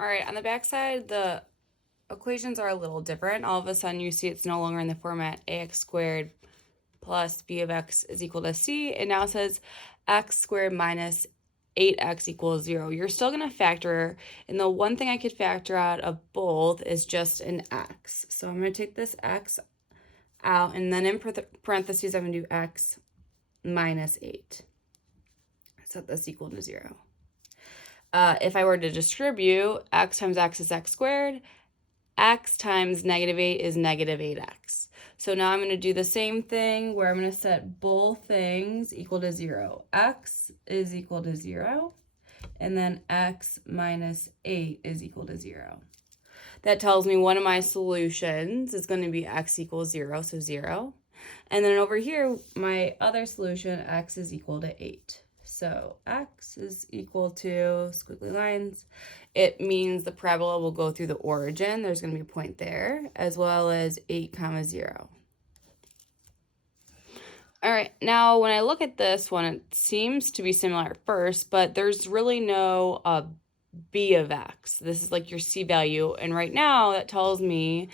All right, on the back side, the equations are a little different. All of a sudden, you see it's no longer in the format ax squared plus b of x is equal to c. It now says x squared minus 8x equals 0. You're still going to factor, and the one thing I could factor out of both is just an x. So I'm going to take this x out, and then in parentheses, I'm going to do x minus 8. Set this equal to 0. If I were to distribute, x times x is x squared, x times negative 8 is negative 8x. So now I'm going to do the same thing where I'm going to set both things equal to 0. X is equal to 0, and then x minus 8 is equal to 0. That tells me one of my solutions is going to be x equals 0, so 0. And then over here, my other solution, x is equal to 8. So x is equal to squiggly lines. It means the parabola will go through the origin. There's going to be a point there, as well as 8, 0. All right, now when I look at this one, it seems to be similar at first, but there's really no b of x. This is like your c value, and right now that tells me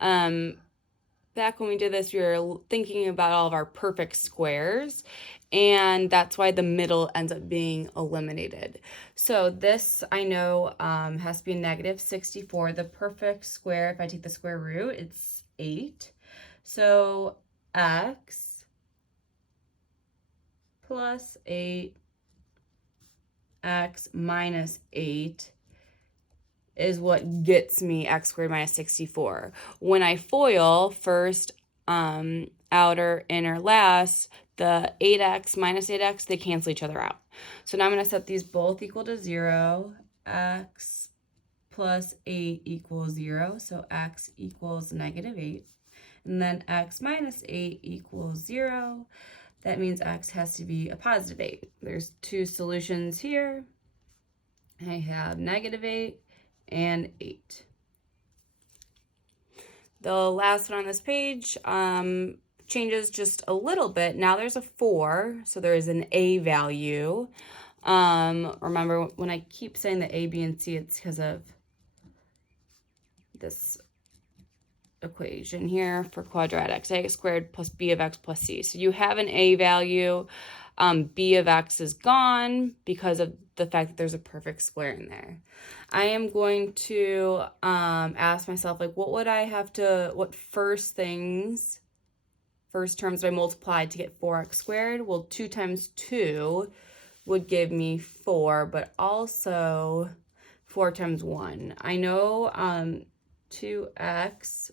back when we did this, we were thinking about all of our perfect squares, and that's why the middle ends up being eliminated. So this, I know, has to be a negative 64. The perfect square, if I take the square root, it's 8. So x plus 8, x minus 8 is what gets me x squared minus 64. When I FOIL, first, outer, inner, last, the 8x minus 8x, they cancel each other out. So now I'm going to set these both equal to 0. X plus 8 equals 0, so x equals negative 8. And then x minus 8 equals 0. That means x has to be a positive 8. There's two solutions here. I have negative 8 and 8. The last one on this page changes just a little bit. Now there's a 4, so there is an a value. Remember, when I keep saying the a, b, and c, it's because of this equation here for quadratics, ax squared plus b of x plus c. So you have an a value. B of x is gone because of the fact that there's a perfect square in there. I am going to ask myself, like, what first terms do I multiply to get 4x squared? Well, 2 times 2 would give me 4, but also 4 times 1. I know 2x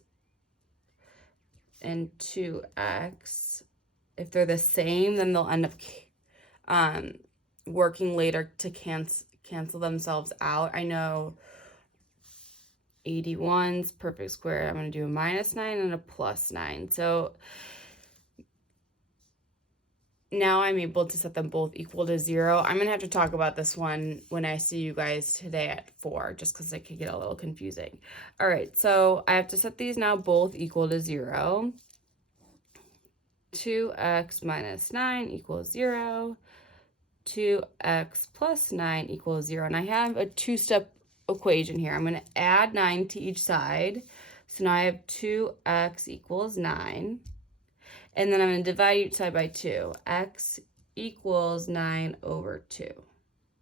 and 2x, if they're the same, then they'll end up working later to cancel themselves out. I know 81's perfect square. I'm going to do a minus 9 and a plus 9. So now I'm able to set them both equal to 0. I'm going to have to talk about this one when I see you guys today at 4, just because it could get a little confusing. All right, so I have to set these now both equal to 0. 2x minus 9 equals 0. 2x plus 9 equals 0. And I have a two-step equation here. I'm going to add 9 to each side. So now I have 2x equals 9. And then I'm going to divide each side by 2. X equals 9 over 2.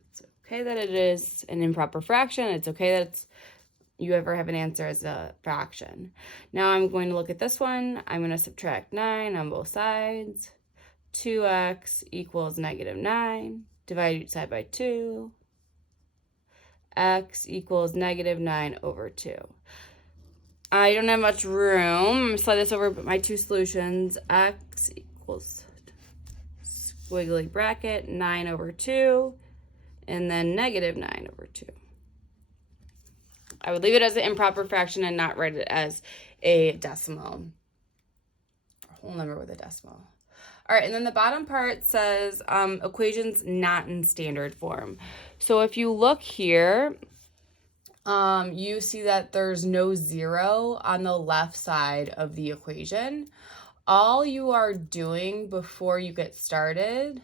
It's okay that it is an improper fraction. It's okay that you ever have an answer as a fraction. Now I'm going to look at this one. I'm going to subtract 9 on both sides. 2x equals negative 9. Divide each side by 2. X equals negative 9 over 2. I don't have much room. I'm going to slide this over, but my two solutions, x equals squiggly bracket 9 over 2, and then negative 9 over 2. I would leave it as an improper fraction and not write it as a decimal, a whole number with a decimal. All right, and then the bottom part says equations not in standard form. So if you look here, you see that there's no 0 on the left side of the equation. All you are doing before you get started,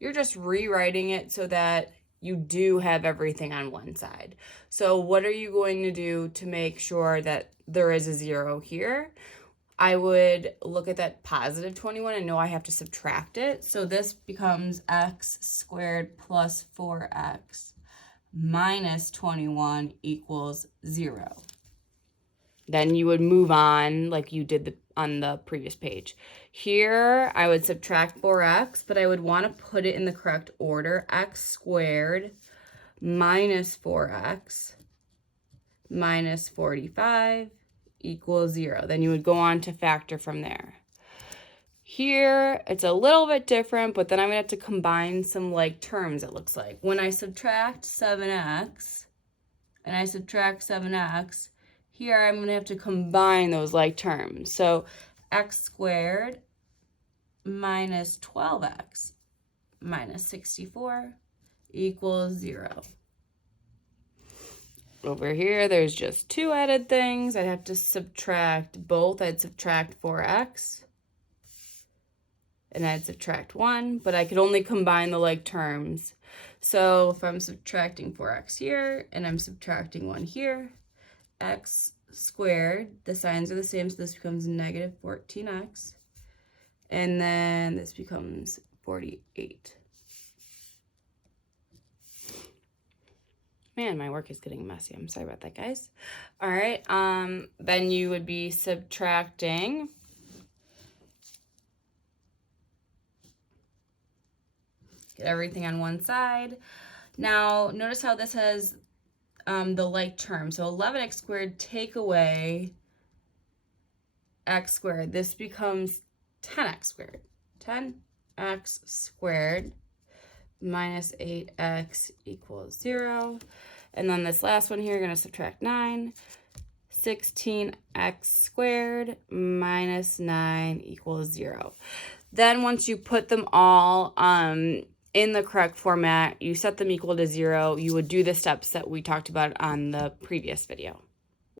you're just rewriting it so that you do have everything on one side. So what are you going to do to make sure that there is a 0 here? I would look at that positive 21 and know I have to subtract it. So this becomes x squared plus 4x minus 21 equals 0. Then you would move on like you did on the previous page. Here, I would subtract 4x, but I would want to put it in the correct order. X squared minus 4x minus 45 equals 0. Then you would go on to factor from there. Here, it's a little bit different, but then I'm going to have to combine some like terms, it looks like. When I subtract 7x and I subtract 7x, here I'm going to have to combine those like terms. So x squared minus 12x minus 64 equals 0. Over here, there's just 2 added things. I'd have to subtract both. I'd subtract 4x and I'd subtract 1, but I could only combine the like terms. So if I'm subtracting 4x here and I'm subtracting 1 here, x squared, the signs are the same, so this becomes negative 14x, and then this becomes 48. Man, my work is getting messy. I'm sorry about that, guys. All right, then you would be subtracting get everything on one side. Now, notice how this has the like term. So 11x squared, take away x squared. This becomes 10x squared. 10x squared minus 8x equals 0. And then this last one here, you're going to subtract 9. 16x squared minus 9 equals 0. Then once you put them all in the correct format, you set them equal to 0, you would do the steps that we talked about on the previous video.